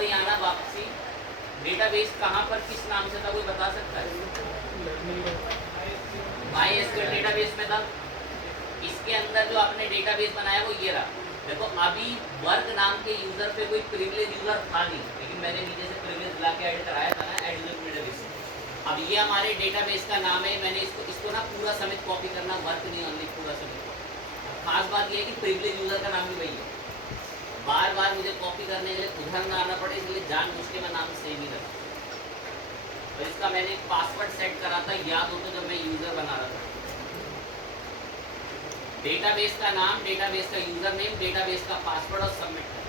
पर ही आना वापसी। डेटाबेस कहाँ पर किस नाम से था कोई बता सकता है? MySQL डेटाबेस में था। इसके अंदर जो आपने डेटाबेस बनाया वो ये रहा। देखो अभी वर्क नाम के यूजर पे कोई प्रिविलेज यूजर था नहीं, लेकिन मैंने नीचे से प्रिविलेज ला के ऐड कराया था ना ऐड यूजर डेटाबेस। अब ये हमारे डेटाबेस का नाम है, मैंने इसको ना पूरा समेत कॉपी करना, वर्क नहीं ओनली पूरा समेत। खास बात ये है कि प्रिविलेज यूजर का नाम भी वही है। बार बार मुझे कॉपी करने के लिए उधर ना आना पड़े, इसलिए जानबूझ के मैं नाम सेम ही रखा। तो इसका मैंने पासवर्ड सेट करा था, याद हो तो जब मैं यूजर बना रहा था। डेटाबेस का नाम, डेटाबेस का यूजर नेम, डेटाबेस का पासवर्ड और सबमिट करें।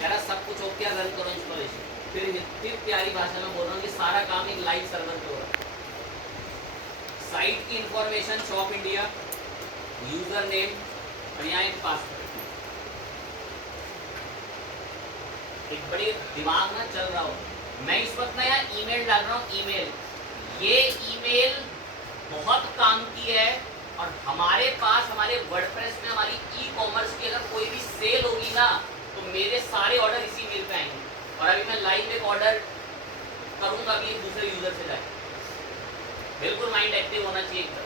मेरा सब कुछ ओके, रन करो इंस्टॉलेशन। फिर प्यारी भाषा में बोल रहा हूँ कि सारा काम एक लाइव सर्वर पे हो रहा है। साइट की information, shop India, user name और यहाँ एक पासवर्ड। एक बड़ी दिमाग ना चल रहा हो। मैं इस वक्त ना यहाँ ईमेल डाल रहा हूँ। ईमेल, ये ईमेल बहुत काम की है और हमारे पास हमारे वर्डप्रेस में हमारी ई कॉमर्स की अगर कोई भी सेल होगी ना तो मेरे सारे ऑर्डर इसी मेल पे आएंगे। और अभी मैं लाइव एक ऑर्डर करूंगा अभी एक दूसरे यूजर से जाए। बिल्कुल माइंड एक्टिव होना चाहिए एकदम।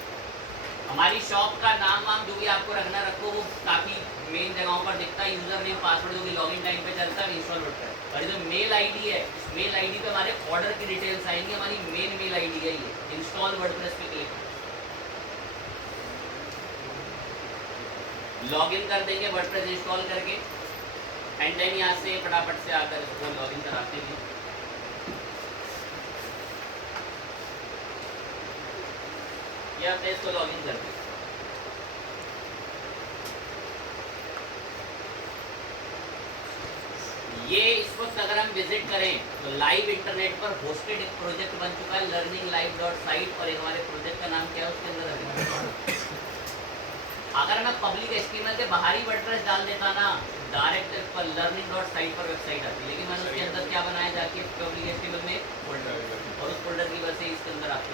हमारी शॉप का नाम वाम जो भी आपको रखना रखो, वो काफ़ी मेन जगहों पर दिखता है। यूजर नेम पासवर्ड जो कि लॉगिन टाइम पे चलता है, इंस्टॉल होता है। और जो मेल आईडी है, इस मेल आईडी पे हमारे ऑर्डर की डिटेल्स आएंगी। हमारी मेन मेल आईडी है ये। इंस्टॉल वर्डप्रेस पे क्लिक लॉगिन कर देंगे वर्डप्रेस इंस्टॉल करके, एंड देन यहाँ से फटाफट से आकर इसको लॉगिन कराते हैं। या अपने इसको लॉगिन कर दें। ये इस वक्त अगर हम विजिट करें तो लाइव इंटरनेट पर होस्टेड एक प्रोजेक्ट बन चुका है, learninglive.site। और एक हमारे प्रोजेक्ट का नाम क्या है उसके अंदर अगर मैं पब्लिक एचटीएमएल के बाहर ही वर्डप्रेस डाल देता ना, डायरेक्ट पर learning.site पर वेबसाइट आती। लेकिन मैंने उसके अंदर क्या बनाया, जाके पब्लिक एचटीएमएल में फोल्डर, और उस फोल्डर की वजह से इसके अंदर आपको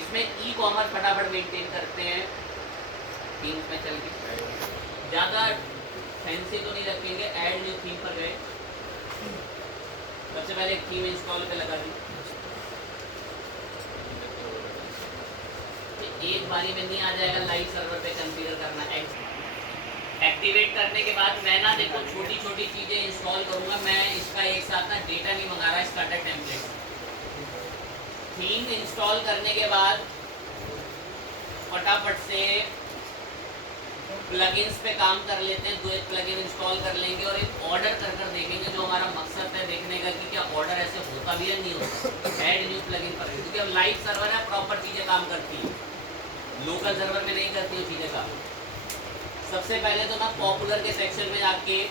इसमें ई कॉमर्स फटाफट मेंटेन करते हैं थीम्स में चल के। ज़्यादा फैंसी तो नहीं रखेंगे। ऐड न्यू थीम पर गए, सबसे पहले एक थीम इंस्टॉल पे लगा दी। एक बारी में नहीं आ जाएगा, लाइव सर्वर पे कॉन्फ़िगर करना। एक्टिवेट करने के बाद मैं ना देखो छोटी छोटी चीज़ें इंस्टॉल करूँगा। मैं इसका एक साथ ना डेटा नहीं मंगा रहा, स्टार्टर टेम्पलेट। थीम इंस्टॉल करने के बाद फटाफट से प्लगइन्स पे काम कर लेते हैं। 2-1 प्लगइन इंस्टॉल कर लेंगे और एक ऑर्डर कर कर देखेंगे। जो हमारा मकसद है देखने का कि क्या ऑर्डर ऐसे होता भी है नहीं होता। ऐड न्यू प्लगइन पर, क्योंकि अब लाइव सर्वर है, प्रॉपर चीज़ें काम करती है, लोकल सर्वर में नहीं करती है चीज़ें काम। सबसे पहले तो मैं पॉपुलर के सेक्शन में जाके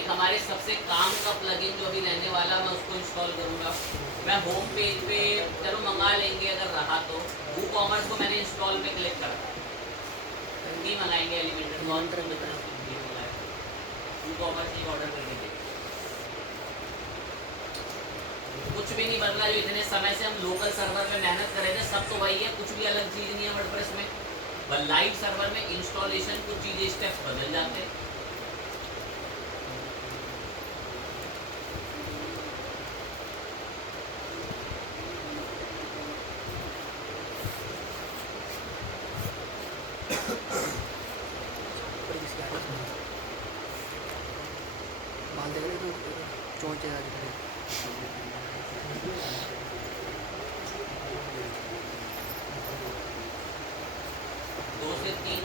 एक हमारे सबसे काम का प्लगइन जो अभी रहने वाला मैं उसको इंस्टॉल करूँगा। मैं होम पेज पे चलो मंगा लेंगे अगर रहा तो। वो कॉमर्स को मैंने इंस्टॉल पे क्लिक करा, नहीं मंगाएंगे एलिमेंटर वो कॉमर्स ही ऑर्डर करके दे। कुछ भी नहीं बदला। जो इतने समय से हम लोकल सर्वर में मेहनत कर रहे थे सब तो वही है, कुछ भी अलग चीज़ नहीं है वर्डप्रेस में। पर लाइव सर्वर में इंस्टॉलेशन कुछ चीज़ें स्टेप्स बदल जाते हैं।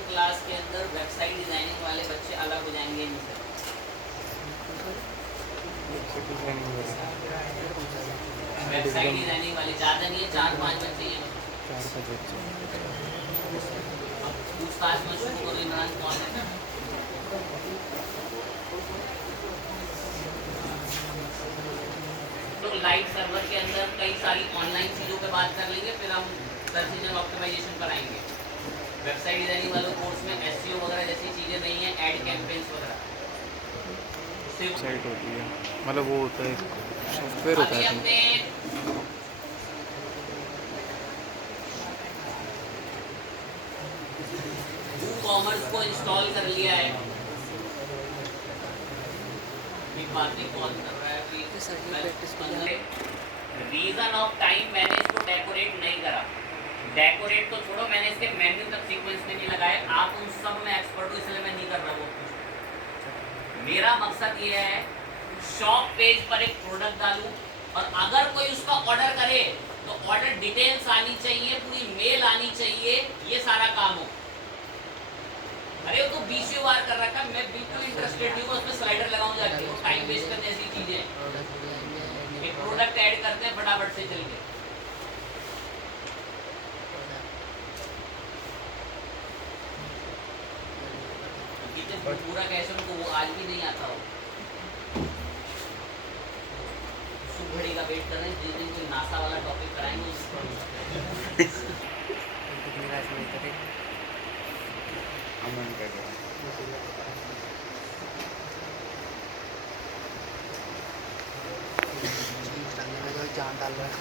क्लास के अंदर वेबसाइट डिजाइनिंग वाले बच्चे अलग हो जाएंगे इनसे। वेबसाइट डिजाइनिंग वाले ज़्यादा नहीं है, 4-5 बच्चे हैं। पूछताछ में शुरू करो, इमरान कौन है। तो लाइव सर्वर के अंदर कई सारी ऑनलाइन चीज़ों पे बात कर लेंगे, फिर हम सर्च इंजन ऑप्टिमाइजेशन पर आएंगे। वेबसाइट डिजाइनिंग वाले कोर्स में एसईओ वगैरह जैसी चीज़ें नहीं है, ऐड कैंपेन्स वगैरह साइट होती है, मतलब वो होता है सॉफ्टवेयर होता है। हमने कॉमर्स को इंस्टॉल कर लिया है। बातें कौन कर रहा है अभी? ये सर ये प्रैक्टिस के लिए रीजन ऑफ टाइम मैंने इसको डेकोरेट नहीं करा। डेकोरेट तो छोड़ो, मैंने इसके मेन्यू तक सीक्वेंस में नहीं लगाए। आप उन सब में एक्सपर्ट हो इसलिए मैं नहीं कर रहा वो कुछ। मेरा मकसद ये है शॉप पेज पर एक प्रोडक्ट डालूं और अगर कोई उसका ऑर्डर करे तो ऑर्डर डिटेल्स आनी चाहिए, पूरी मेल आनी चाहिए, ये सारा काम हो। अरे वो तो 20 बार कर रखा है, मैं बिल्कुल इंटरेस्टेड नहीं हूँ उसमें स्लाइडर लगाऊं जाके, वो टाइम वेस्ट करने ऐसी चीजें हैं। एक प्रोडक्ट ऐड करते हैं फटाफट से चल के। पूरा कैसे उनको वो आज भी नहीं आता हो। शुभ घड़ी का वेट कर रहे हैं, जिस दिन कोई नासा वाला टॉपिक कराएंगे उस अमन कर रहा जान डाल रहा है।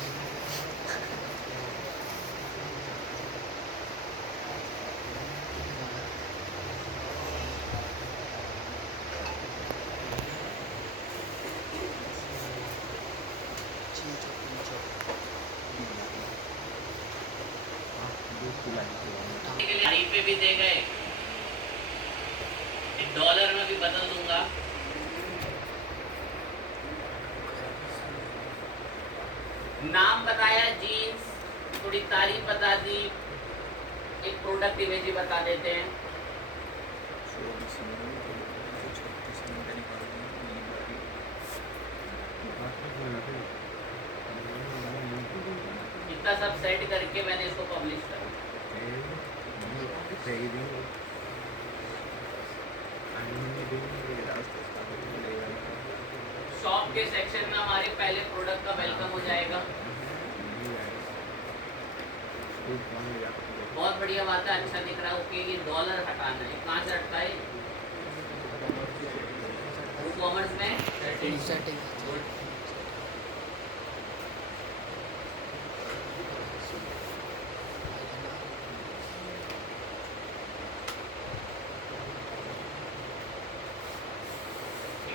पे भी दे गए, डॉलर में भी बदल दूंगा। नाम बताया जीन्स, थोड़ी तारीफ बता दी, एक प्रोडक्ट इमेज ही बता देते हैं। इतना सब सेट करके मैंने इसको पब्लिश करा। शॉप के सेक्शन में हमारे पहले प्रोडक्ट का वेलकम हो जाएगा। बहुत बढ़िया बात है, अच्छा दिख रहा है। ओके, ये डॉलर हटाना है, कहाँ से हटता है? कॉमर्स में सेटिंग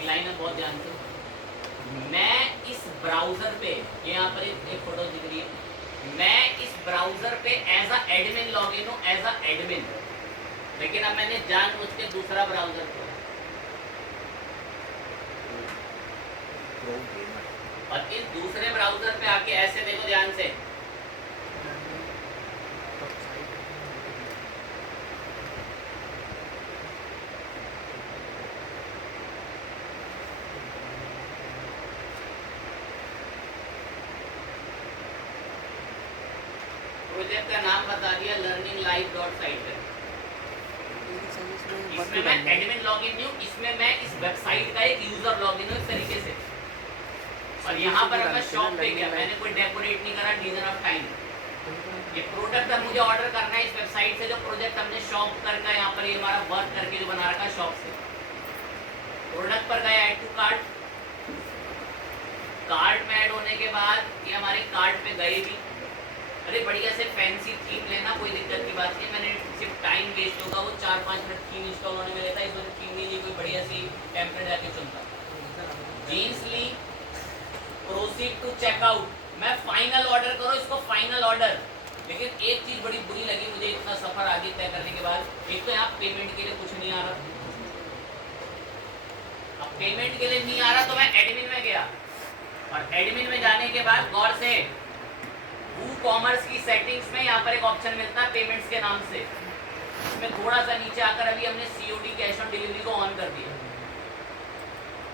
लाइन है, बहुत ध्यान से। मैं इस ब्राउजर पे, यहाँ पर एक फोटो दिख रही है, मैं इस ब्राउजर पे एज अ एडमिन लॉगिन हूँ, एज अ एडमिन। लेकिन अब मैंने जानबूझ के दूसरा ब्राउजर खोला और इस दूसरे ब्राउजर पे आके ऐसे देखो ध्यान से, प्रोजेक्ट का नाम बता दिया learninglive.site। इसमें मैं एडमिन लॉगिन नहीं हूँ, इसमें मैं इस वेबसाइट का एक यूजर लॉगिन हूँ इस तरीके से। और यहाँ पर मैं शॉप पे गया, मैंने कोई डेकोरेट नहीं करा, रीजन ऑफ टाइम। ये प्रोडक्ट अब मुझे ऑर्डर करना है इस वेबसाइट से, जो प्रोजेक्ट हमने शॉप करके यहाँ पर ये हमारा वर्क करके जो बना रखा है शॉप से। प्रोडक्ट पर गया ऐड टू कार्ट, कार्ट में ऐड होने के बाद ये हमारे कार्ट पे गए भी। अरे बढ़िया से फैंसी थीम लेना, कोई दिक्कत की बात नहीं। मैंने सिर्फ टाइम वेस्ट होगा, वो 4-5 मिनट थीम इंस्टॉल होने में लेता है, इसमें थीम नहीं ली, कोई बढ़िया सी टेम्पलेट जाके चुनता। जीन्स ली, प्रोसीड टू चेकआउट। मैं फाइनल ऑर्डर करो इसको, फाइनल ऑर्डर। लेकिन एक चीज बड़ी बुरी लगी मुझे, इतना सफर आगे तय करने के बाद, एक तो यहाँ पेमेंट के लिए कुछ नहीं आ रहा। अब पेमेंट के लिए नहीं आ रहा तो मैं एडमिन में गया, और एडमिन में जाने के बाद गौर से कॉमर्स की सेटिंग्स में यहाँ पर एक ऑप्शन मिलता है पेमेंट्स के नाम से। इसमें थोड़ा सा नीचे आकर अभी हमने COD कैश ऑन डिलीवरी को ऑन कर दिया,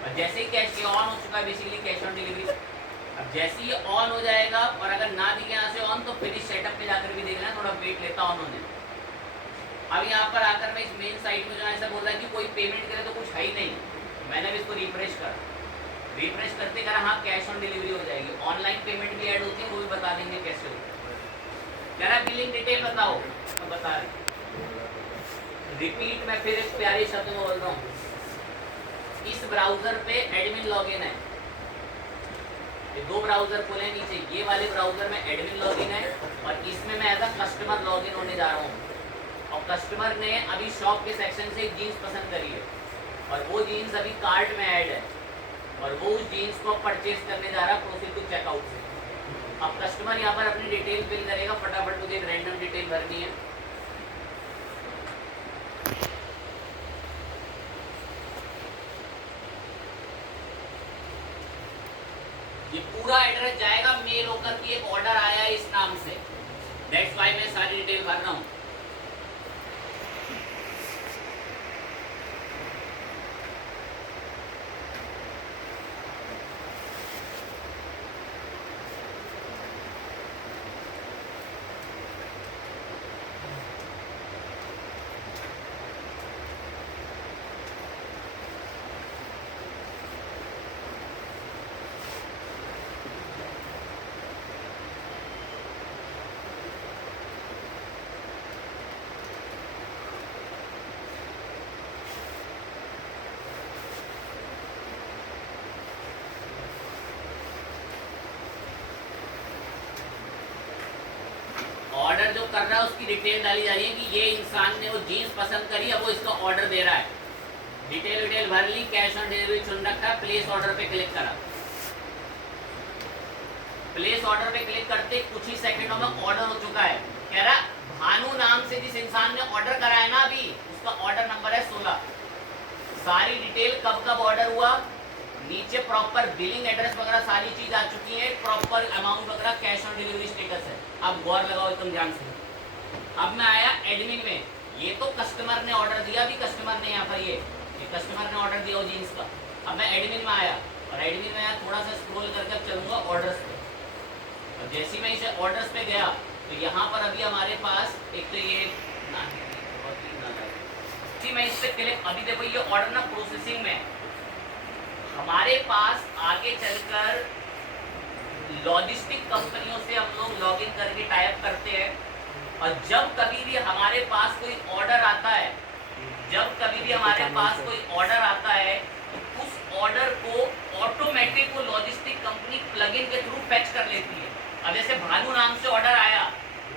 और जैसे ही कैश ऑन हो चुका है बेसिकली कैश ऑन डिलीवरी। अब जैसे ही ऑन हो जाएगा और अगर ना दिखे यहाँ से ऑन, तो फिनिश सेटअप पे जाकर भी देख लेना, थोड़ा वेट लेता ऑन होने। अब यहाँ पर आकर मैं इस मेन साइट में जो ऐसा बोल रहा है कि कोई पेमेंट करे तो कुछ है ही नहीं, मैंने भी इसको रिफ्रेश करा। रिफ्रेश करते करा, हाँ कैश ऑन डिलीवरी हो जाएगी। ऑनलाइन पेमेंट भी ऐड होती है, वो भी बता देंगे कैसे हो। कह रहा बिलिंग डिटेल बताओ, तो बता रहे। रिपीट, मैं फिर एक प्यारे शब्द में बोल रहा हूँ, इस ब्राउजर पे एडमिन लॉगिन है। ये दो ब्राउजर खोले नीचे, ये वाले ब्राउजर में एडमिन लॉगिन है, और इसमें मैं एज अ कस्टमर लॉगिन होने जा रहा हूँ। और कस्टमर ने अभी शॉप के सेक्शन से एक जीन्स पसंद करी है, और वो जीन्स अभी कार्ट में ऐड है। और वो उस जीन्स को परचेज करने जा रहा है प्रोसीड टू चेकआउट से। अब कस्टमर यहाँ पर अपनी डिटेल फिल करेगा, फटाफट मुझे एक रैंडम डिटेल भरनी है। ये पूरा एड्रेस जाएगा, मेल होकर कि एक ऑर्डर आया है इस नाम से, दैट्स व्हाई मैं सारी डिटेल भर रहा हूँ। ऑर्डर जो कर रहा है उसकी डिटेल डाली जा रही है कि ये इंसान ने वो जीन्स पसंद करी है, वो इसका ऑर्डर दे रहा है। डिटेल भर ली, कैश ऑन डिलीवरी चुन रखा है, प्लेस ऑर्डर पे क्लिक करा। प्लेस ऑर्डर पे क्लिक करते कुछ ही सेकंडों में ऑर्डर हो चुका है। कह रहा भानु नाम से जिस इंसान ने ऑर्डर करा है ना अभी, उसका ऑर्डर नंबर है 16। सारी डिटेल कब कब ऑर्डर हुआ, नीचे प्रॉपर बिलिंग एड्रेस वगैरह सारी चीज आ चुकी है, प्रॉपर अमाउंट वगैरह, कैश ऑन डिलीवरी स्टेटस है। अब गौर लगाओ एकदम ध्यान से। अब मैं आया एडमिन में, ये तो कस्टमर ने ऑर्डर दिया, अभी कस्टमर ने यहाँ पर ये कस्टमर ने ऑर्डर दिया वो जीन्स का। अब मैं एडमिन में आया और एडमिन में यहाँ थोड़ा सा स्क्रॉल करके चलूंगा ऑर्डर्स पे, और जैसे मैं इसे ऑर्डर्स पे गया तो यहाँ पर अभी हमारे पास एक तो ये मैं इस पे क्लिक, अभी देखो ये ऑर्डर ना प्रोसेसिंग में। हमारे पास आगे चलकर लॉजिस्टिक कंपनियों से हम लोग लॉगिन करके टाइप करते हैं, और जब कभी भी हमारे पास कोई ऑर्डर आता है, जब कभी भी हमारे पास कोई ऑर्डर आता है तो उस ऑर्डर को ऑटोमेटिक वो लॉजिस्टिक कंपनी प्लगइन के थ्रू फैच कर लेती है। अब जैसे भानु नाम से ऑर्डर आया,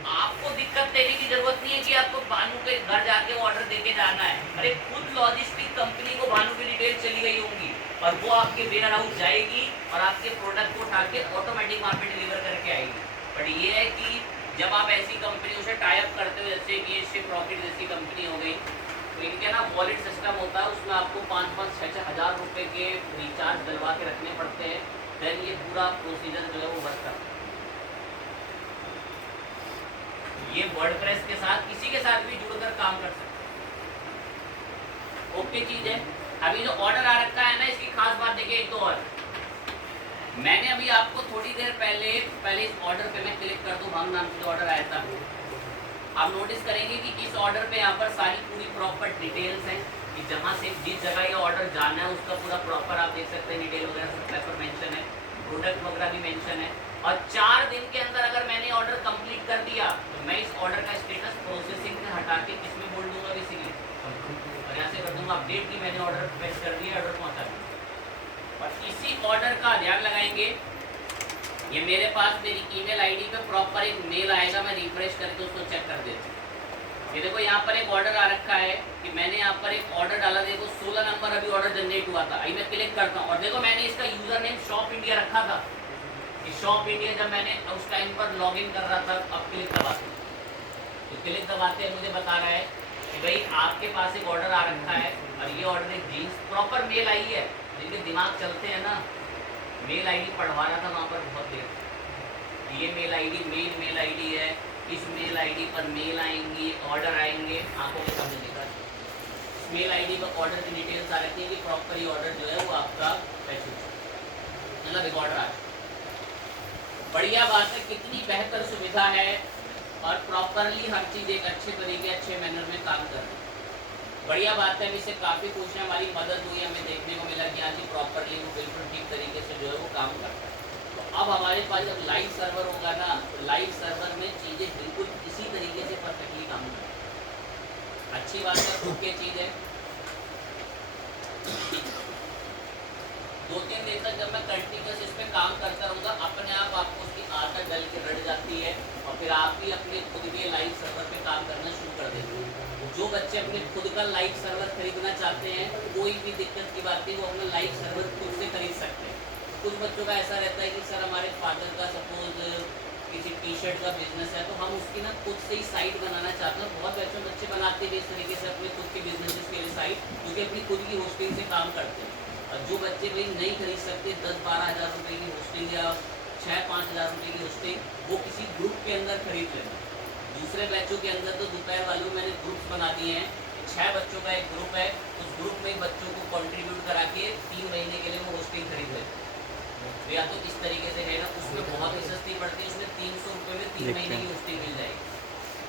आपको दिक्कत देने की जरूरत नहीं है कि आपको भानु के घर जाके ऑर्डर देके जाना है। अरे खुद लॉजिस्टिक कंपनी को भानु की डिटेल चली गई होंगी और वो आपके वेयर हाउस जाएगी और आपके प्रोडक्ट को उठा के ऑटोमेटिक वहाँ पे डिलीवर करके आएगी। बट ये है कि जब आप ऐसी कंपनियों से टाई अप करते हो, जैसे कि ये प्रॉफिट जैसी कंपनी हो गई, तो इनके ना वॉलेट सिस्टम होता है, उसमें आपको 5-5, 6-6 हज़ार रुपये के रिचार्ज डलवा के रखने पड़ते हैं। देन ये पूरा प्रोसीजर जो है वो वर्क करता है। ये वर्डप्रेस के साथ किसी के साथ भी जुड़कर काम कर सकते हैं। ओके चीज है। अभी जो ऑर्डर आ रखा है ना, इसकी खास बात देखिए एक तो और, मैंने अभी आपको थोड़ी देर पहले इस ऑर्डर पे मैं क्लिक कर दूं, भानु नाम से जो ऑर्डर आया था, आप नोटिस करेंगे कि इस ऑर्डर पे यहाँ पर सारी पूरी प्रॉपर डिटेल्स हैं कि जहाँ से जिस जगह ये ऑर्डर जाना है उसका पूरा प्रॉपर आप देख सकते हैं, डिटेल वगैरह सब पेपर मेंशन है, प्रोडक्ट वगैरह भी मेंशन है। और 4 दिन के अंदर अगर मैंने ऑर्डर कंप्लीट कर दिया तो मैं इस ऑर्डर का स्टेटस प्रोसेसिंग से हटा के किसमें बोल दूंगा, बेसिकली, और यहाँ से कर दूंगा अपडेट की मैंने ऑर्डर प्लेस कर दिया, ऑर्डर पहुँचा दिया। और इसी ऑर्डर का ध्यान लगाएंगे, ये मेरे पास मेरी ईमेल आईडी पे प्रॉपर एक मेल आएगा, मैं रिफ्रेश करके उसको चेक कर देता हूँ। ये देखो यहाँ पर एक ऑर्डर आ रखा है कि मैंने यहाँ पर एक ऑर्डर डाला, देखो 16 नंबर अभी ऑर्डर जनरेट हुआ था। अभी मैं क्लिक करता हूँ और देखो मैंने इसका यूजर नेम शॉप इंडिया रखा था। शॉप इंडिया जब मैंने उस टाइम पर लॉगिन कर रहा था, अब क्लिक दबाते तो क्लिक दबाते मुझे बता रहा है कि भाई आपके पास एक ऑर्डर आ रखा है, और ये ऑर्डर एक जीन्स, प्रॉपर मेल आई है। जिनके दिमाग चलते हैं ना, मेल आईडी पढ़वा रहा था वहाँ पर बहुत देर। ये mail ID main mail ID है, इस मेल आईडी पर मेल आएंगी, ऑर्डर आएंगे, आंखों के सामने दिखा इस मेल आईडी पर ऑर्डर की डिटेल्स आ रखी है कि प्रॉपर ये ऑर्डर जो है वो आपका मतलब एक ऑर्डर आ बढ़िया बात है, कितनी बेहतर सुविधा है, और प्रॉपरली हर चीज़ एक अच्छे तरीके अच्छे मैनर में काम कर रही है। बढ़िया बात है, इससे काफ़ी कुछ है, हमारी मदद हुई, हमें देखने को मिला कि आज प्रॉपरली वो बिल्कुल ठीक तरीके से जो है वो काम करता है। तो अब हमारे पास जब लाइव सर्वर होगा ना, तो लाइव सर्वर में चीज़ें बिल्कुल इसी तरीके से परफेक्टली काम करें। अच्छी बात है, ओके चीज़ है। 2-3 दिन तक जब मैं कंटिन्यूस इस पर काम करता रहूँगा, अपने आप आपको उसकी आदत डल के रट जाती है, और फिर आप भी अपने खुद के लाइव सर्वर पे काम करना शुरू कर देंगे। जो बच्चे अपने खुद का लाइव सर्वर खरीदना चाहते हैं, कोई भी दिक्कत की बात नहीं, वो अपना लाइव सर्वर खुद से खरीद सकते हैं। कुछ बच्चों का ऐसा रहता है कि सर हमारे फादर का सपोज किसी टी शर्ट का बिजनेस है, तो हम उसकी ना खुद से ही साइट बनाना चाहते हैं। बहुत बच्चे बनाते भी इस तरीके से अपने खुद के बिजनेस के लिए साइट, क्योंकि अपनी खुद की होस्टिंग से काम करते हैं। और जो बच्चे भाई नहीं खरीद सकते 10-12 हज़ार रुपये की होस्टिंग या 6-5 हज़ार रुपये की होस्टिंग, वो किसी ग्रुप के अंदर खरीद लेना। दूसरे बैचों के अंदर तो दोपहर वालों मैंने ग्रुप्स बना दिए हैं, 6 बच्चों का एक ग्रुप है, उस ग्रुप में बच्चों को कंट्रीब्यूट करा के 3 महीने के लिए वो होस्टिंग खरीद लेते हैं। या तो इस तरीके से है ना, उसमें बहुत ही सस्ती पड़ती है, उसमें 300 रुपये में 3 महीने की होस्टिंग मिल जाएगी।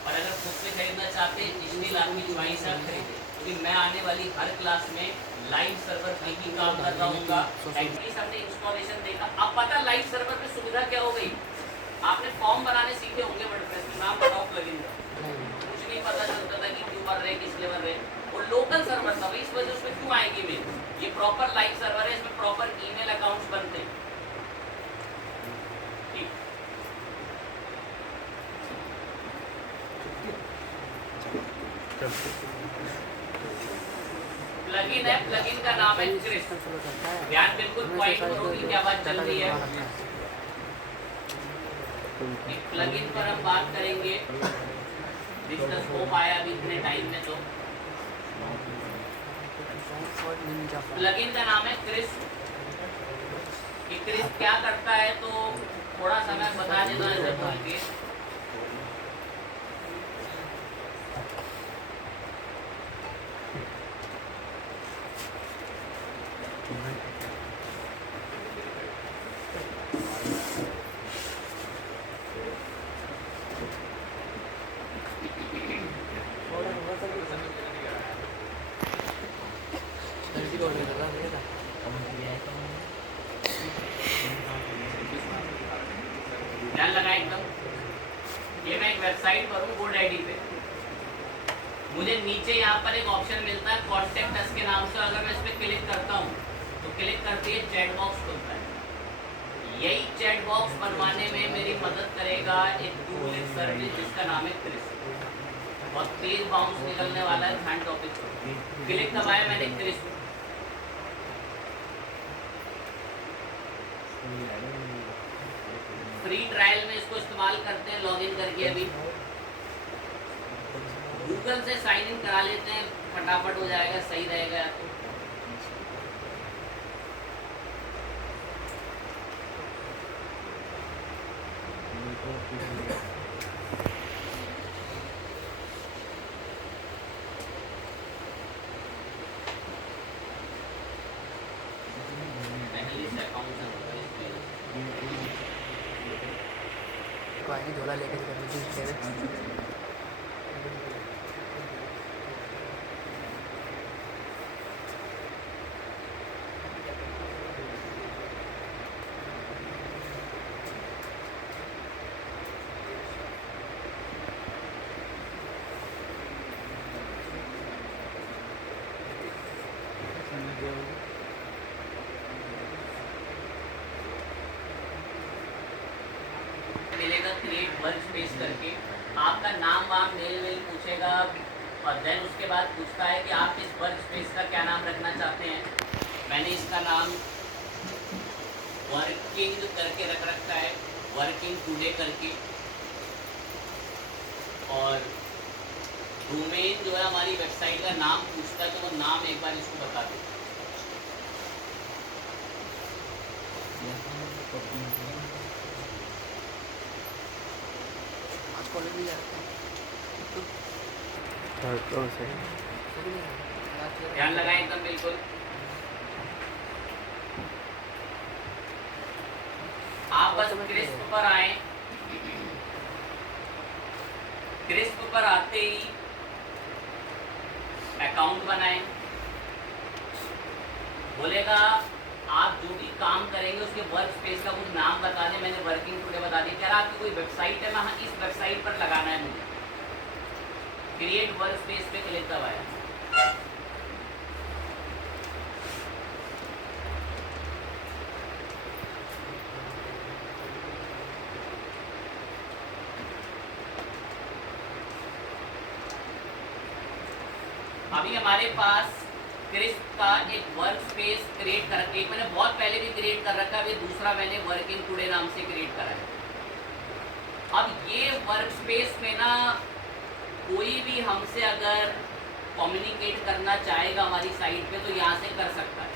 और अगर खुद से खरीदना चाहते हैं, डिजिटल आपकी चॉइस है, खरीदें। क्योंकि मैं आने वाली हर क्लास में लाइव सर्वर पे ही काम कर रहा हूँगा। एटलीस्ट हमने इंस्टॉलेशन देखा। अब पता लाइव सर्वर पे सुविधा क्या हो गई, आपने फॉर्म बनाने सीखे होंगे वर्डप्रेस में, नाम बताओ प्लगइन का, कुछ नहीं पता चलता था कि क्यों भर रहे, किस लिए भर रहे। वो लोकल सर्वर था, इस वजह से क्यों आएगी मेल। ये प्रॉपर लाइव सर्वर है, इसमें प्रॉपर ईमेल अकाउंट्स बनते हैं। प्लगइन है, प्लगइन का नाम है क्रिस। ध्यान बिल्कुल पॉइंट पर होगी, क्या बात चल रही है। एक प्लगइन पर हम बात करेंगे, जिसका स्कोप आया अभी इतने टाइम में। तो प्लगइन का नाम है क्रिस। कि क्रिस क्या करता है, तो थोड़ा सा मैं बता देता हूँ ऐसे बोल के। ध्यान लगा एकदम। ये मैं एक वेबसाइट पर हूँ GoDaddy पे, मुझे नीचे यहाँ पर एक ऑप्शन मिलता है कॉन्टेक्ट अस के नाम से। अगर मैं इस पर क्लिक करता हूँ तो क्लिक करते ही चैट बॉक्स खुलता है। यही चैट बॉक्स बनवाने में मेरी मदद करेगा एक टूल, एक सर्विस जिसका नाम है क्रिस। बहुत तेज बाउंस निकलने वाला है हैंड टॉपिक। क्लिक दबाया मैंने क्रिस। फ्री ट्रायल में इसको इस्तेमाल करते हैं, लॉगिन करके अभी गूगल से साइन इन करा लेते हैं, फटाफट हो जाएगा, सही रहेगा। तो झोला लेके कर मिलेगा क्रिएट वर्क स्पेस करके। आपका नाम वाम मेल पूछेगा, और देन उसके बाद पूछता है कि आप इस वर्क स्पेस का क्या नाम रखना चाहते हैं। मैंने इसका नाम वर्किंग करके रख रखा है, वर्किंग टुडे करके। और डोमेन जो है हमारी वेबसाइट का नाम पूछता है, तो वो नाम एक बार इसको बता दो। कॉलेज भी जाते हैं। ध्यान लगाएं एकदम बिल्कुल। आप बस क्रिस्प पर आए, क्रिस्प पर आते ही अकाउंट बनाएं। बोलेगा आप जो भी काम करेंगे उसके वर्क स्पेस का कुछ नाम बता दें। मैंने वर्किंग टुडे बता दी। क्या आपकी कोई वेबसाइट है, मैं इस वेबसाइट पर लगाना है मुझे। क्रिएट वर्क स्पेस पे क्लिक दबाया। अभी हमारे पास क्रिस्प का एक वर्क स्पेस क्रिएट कर, एक मैंने बहुत पहले भी क्रिएट कर रखा है, अभी दूसरा मैंने वर्किंग टुडे नाम से क्रिएट करा है। अब ये वर्क स्पेस में ना कोई भी हमसे अगर कम्युनिकेट करना चाहेगा हमारी साइट पे तो यहाँ से कर सकता है।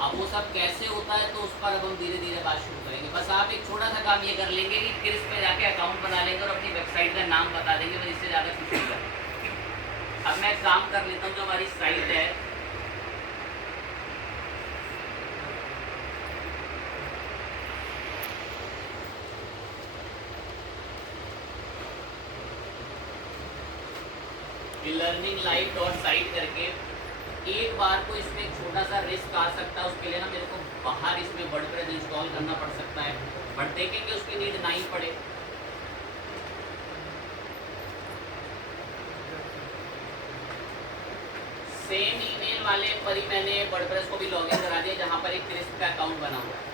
अब वो सब कैसे होता है तो उस पर अब हम धीरे धीरे बात शुरू करेंगे। बस आप एक छोटा सा काम ये कर लेंगे कि क्रिस्प पे जाके अकाउंट बना लेंगे और अपनी वेबसाइट का नाम बता देंगे, बस इससे ज़्यादा कुछ नहीं करेंगे। अब मैं काम कर लेता हूँ, जो हमारी साइट है learninglive.site करके, एक बार को इसमें एक छोटा सा रिस्क आ सकता है, उसके लिए ना मेरे को बाहर इसमें वर्डप्रेस इंस्टॉल करना पड़ सकता है, बट देखेंगे उसकी नीड ना ही पड़े। सेम ईमेल वाले पर ही मैंने वर्डप्रेस को भी लॉगिन करा दिया जहां पर एक क्रिस्प का अकाउंट बना हुआ है।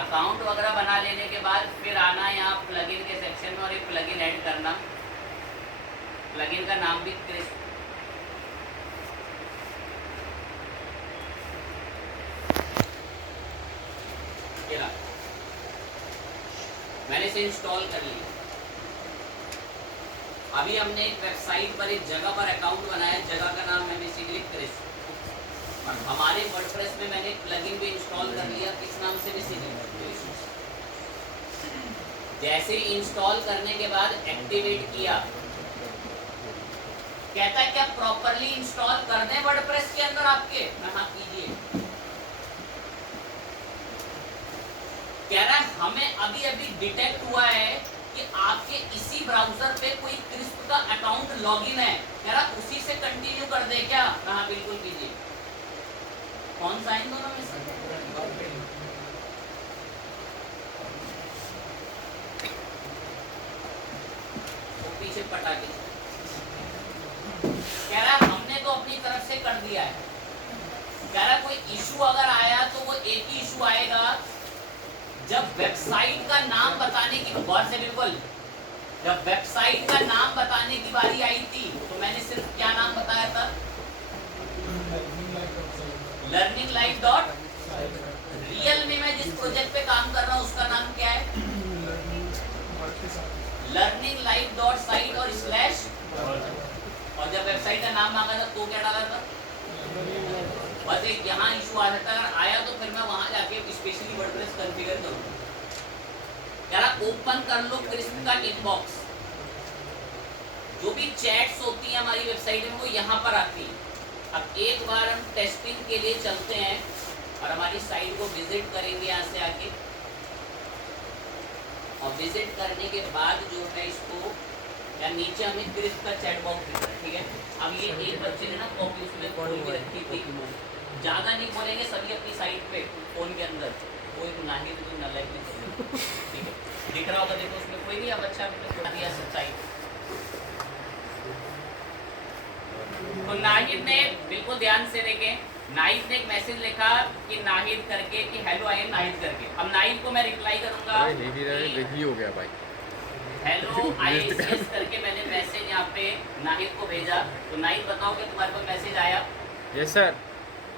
अकाउंट वगैरह बना लेने के बाद फिर आना यहाँ प्लगइन के सेक्शन में और एक प्लगइन ऐड करना। प्लगइन का नाम भी क्रिस्प। मैंने इसे इंस्टॉल कर लिया। अभी हमने एक वेबसाइट पर एक जगह पर अकाउंट बनाया, जगह का नाम है बेसिकली क्रिस्प। और हमारे वर्डप्रेस में मैंने एक प्लगइन भी इंस्टॉल कर लिया, किस नाम से बेसिकली। जैसे इंस्टॉल करने के बाद एक्टिवेट किया, कहता है क्या प्रॉपर्ली इंस्टॉल कर दें वर्डप्रेस के अंदर आपके? हाँ कीजिए। कह रहा है हमें अभी अभी डिटेक्ट हुआ है कि आपके इसी ब्राउजर पे कोई क्रिस्प का अकाउंट लॉगिन है, कह रहा उसी से कंटिन्यू कर दे क्या? हाँ बिल्कुल कीजिए। कौन सा इन दोनों में से? वो पीछे पटाखे। कह रहा हमने तो अपनी तरफ से कर दिया है। कह रहा कोई इशू अगर आया तो वो एक ही इशू आएगा जब वेबसाइट का नाम बताने की, गौर से बिल्कुल, जब वेबसाइट का नाम बताने की बारी आई थी तो मैंने सिर्फ क्या नाम बताया था? learninglive dot. रियल में मैं जिस प्रोजेक्ट पे काम कर रहा हूँ उसका नाम क्या है? learninglive.site और स्लैश, और जब वेबसाइट का नाम मांगा था तो क्या डाला था? बस एक यहाँ इशू आ सकता है, अगर आया तो फिर मैं वहां जाके स्पेशली वर्डप्रेस कॉन्फ़िगर करूंगा। जरा ओपन कर लो क्रिस्प का इनबॉक्स। जो भी चैट्स होती हैं हमारी वेबसाइट में वो यहाँ पर आती है। अब एक बार हम टेस्टिंग के लिए चलते हैं और हमारी साइट को विजिट करेंगे यहाँ से आके, और विजिट करने के बाद जो है इसको या नीचे हमें क्रिस्प का चैट बॉक्स दिख रहा है, ठीक है। अब ये एक बच्चे ने ना कॉपी उसमें खोल के रखी थी, ज़्यादा नहीं बोलेंगे सभी अपनी साइट पे फ़ोन के अंदर, कोई तो नहीं तो नालायक नहीं करेगा, ठीक है। दिख रहा होगा, देखो उसमें कोई नहीं। अब अच्छा दिया सच्चाई। तो नाहिद ने, बिल्कुल ध्यान से देखें, नाहिद ने एक मैसेज लिखा कि नाहिद करके, कि हेलो आई एम नाहिद करके। अब नाहिद को मैं रिप्लाई करूंगा ही हो गया भाई, हेलो ISS करके मैंने मैसेज यहाँ पे नाहिद को भेजा। तो नाहिद बताओ कि तुम्हारे पास मैसेज आया? Yes sir.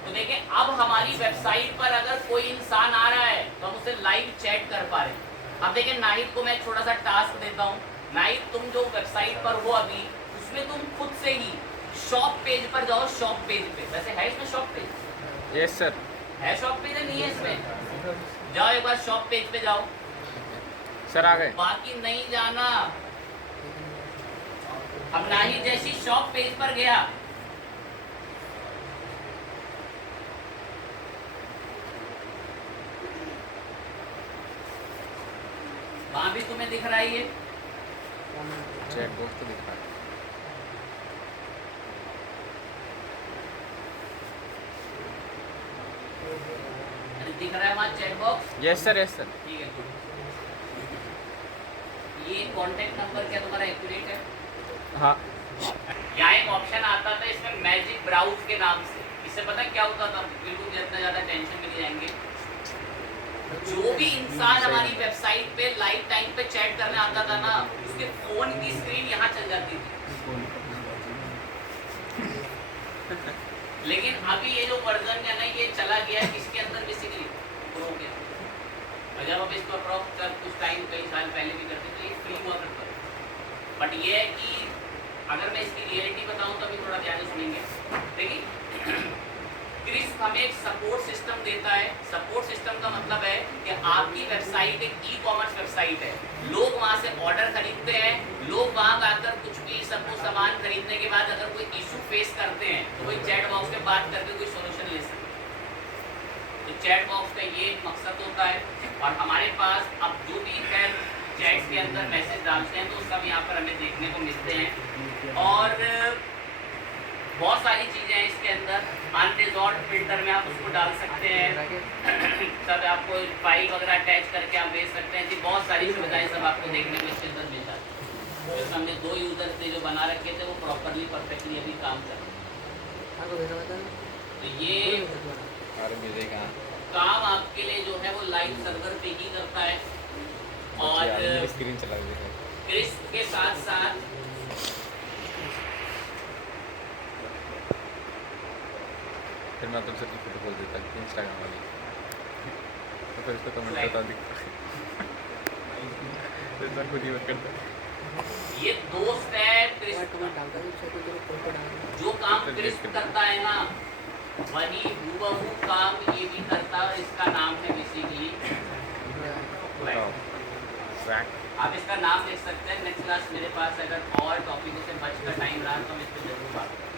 तो देखिए अब हमारी वेबसाइट पर अगर कोई इंसान आ रहा है तो हम उससे लाइव चैट कर पा रहे हैं। अब देखिए नाहिद को मैं छोटा सा टास्क देता हूँ। नाहिद तुम जो वेबसाइट पर हो अभी, उसमें तुम खुद से ही शॉप पेज पर जाओ। शॉप पेज पे वैसे है इसमें शॉप पेज? Yes sir. है शॉप पेज है? नहीं है इसमें? जाओ एक बार शॉप पेज पे जाओ सर, आ गए। बाकी नहीं जाना। अब नाहिद जैसी शॉप पेज पर गया, वहां भी तुम्हें दिख रहा है ये चैट बॉक्स तो दिख रहा है। दिख रहा है वहाँ chat box? Yes sir, yes sir. ठीक है, गुड। ये कांटेक्ट नंबर क्या तुम्हारा एक्यूरेट है? हाँ। यहाँ एक ऑप्शन आता था इसमें मैजिक ब्राउज के नाम से। इससे पता क्या होता था, बिल्कुल जितना ज़्यादा टेंशन में नहीं जाएंगे, जो भी इंसान हमारी वेबसाइट पे लाइव टाइम पे चैट करने आता था ना, उसके फोन की स्क्रीन यहाँ चल जाती थी। लेकिन अभी ये जो वर्जन है ना, ये चला गया है किसके अंदर, बेसिकली प्रो के अंदर। और जब अब इसको अप्रोच कर कुछ टाइम कई साल पहले भी करते तो ये फ्री हुआ करता था। बट ये है कि अगर मैं इसकी रियलिटी बताऊं तो अभी थोड़ा ध्यान से सुनेंगे। देखिए क्रिस्प हमें एक सपोर्ट सिस्टम देता है। सपोर्ट सिस्टम का मतलब है कि आपकी वेबसाइट एक ई कॉमर्स वेबसाइट है, लोग वहाँ से ऑर्डर खरीदते हैं, लोग वहाँ आकर कुछ भी सबको सामान खरीदने के बाद अगर कोई इशू फेस करते हैं तो वही चैट बॉक्स में बात करके कोई सोल्यूशन ले सकते हैं। तो चैट बॉक्स का ये एक मकसद होता है। और हमारे पास अब जो भी खैर चैट्स के अंदर मैसेज डालते हैं तो उसका भी यहाँ पर हमें देखने को मिलते हैं। और बहुत सारी चीज़ें हैं इसके अंदर। अनरिजॉल्व फिल्टर में आप उसको डाल सकते हैं, सब आपको फाइल वगैरह अटैच करके आप भेज सकते हैं। जी बहुत सारी सुविधाएं सब आपको देखने को इसके अंदर मिल जाती है। तो हमने 2 यूज़र्स थे जो बना रखे थे, वो प्रॉपरली परफेक्टली अभी काम कर रहे हैं। तो ये काम आपके लिए जो है वो लाइव सर्वर पे ही करता है। और स्क्रीन चला क्रिस्प के साथ साथ फिर मैं तुमसे फोटो खोल देता इंस्टाग्राम वाली, तो फिर इसको कमेंट बता दिखता है खुद ही वर्क करता है। ये दोस्त है क्रिस्प, जो काम क्रिस्प करता है ना वही हूबहू काम ये भी करता है। और इसका नाम है बेसिकली आप इसका नाम लिख सकते हैं। नेक्स्ट क्लास मेरे पास अगर और टॉपिकों से बच का टाइम रहा तो मैं इस पर जरूर बात करूँगा।